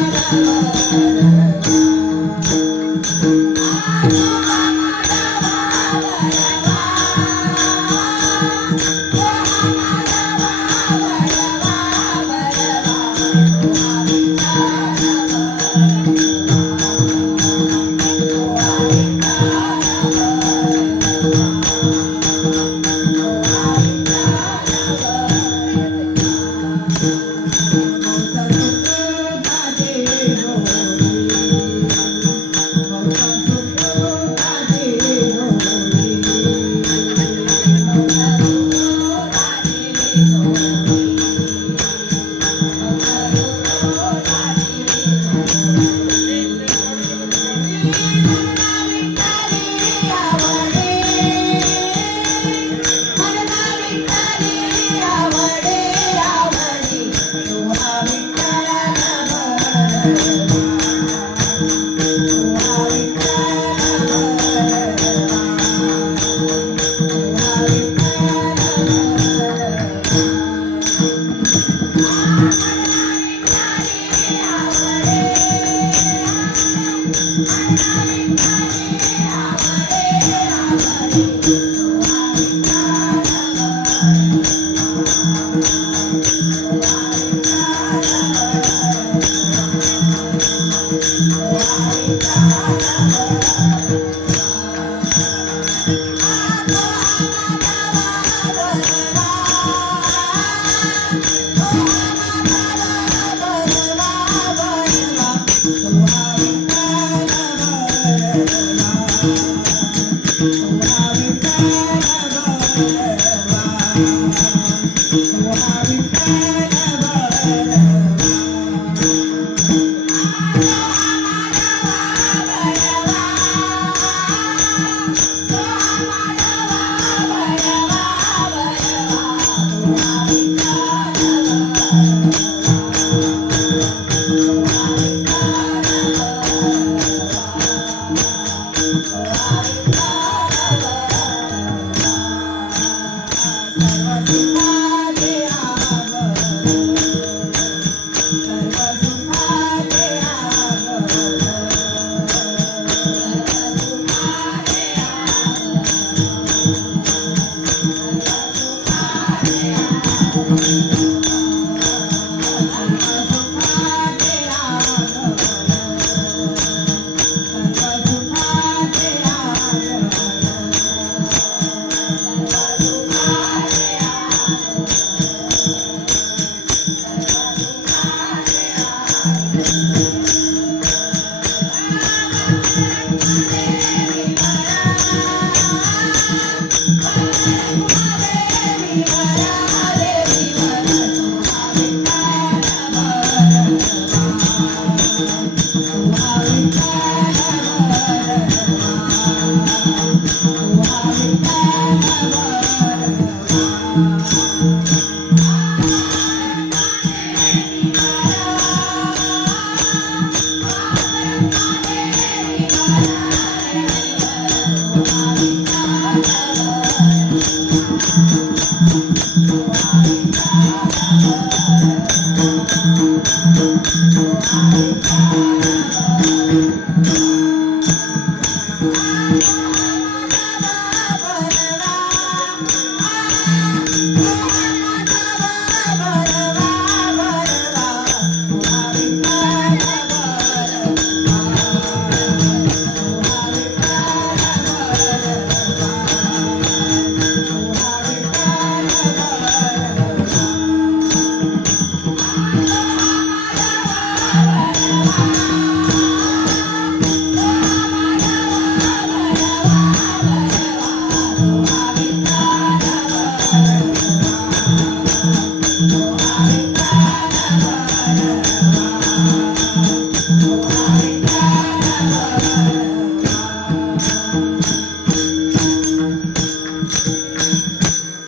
la la la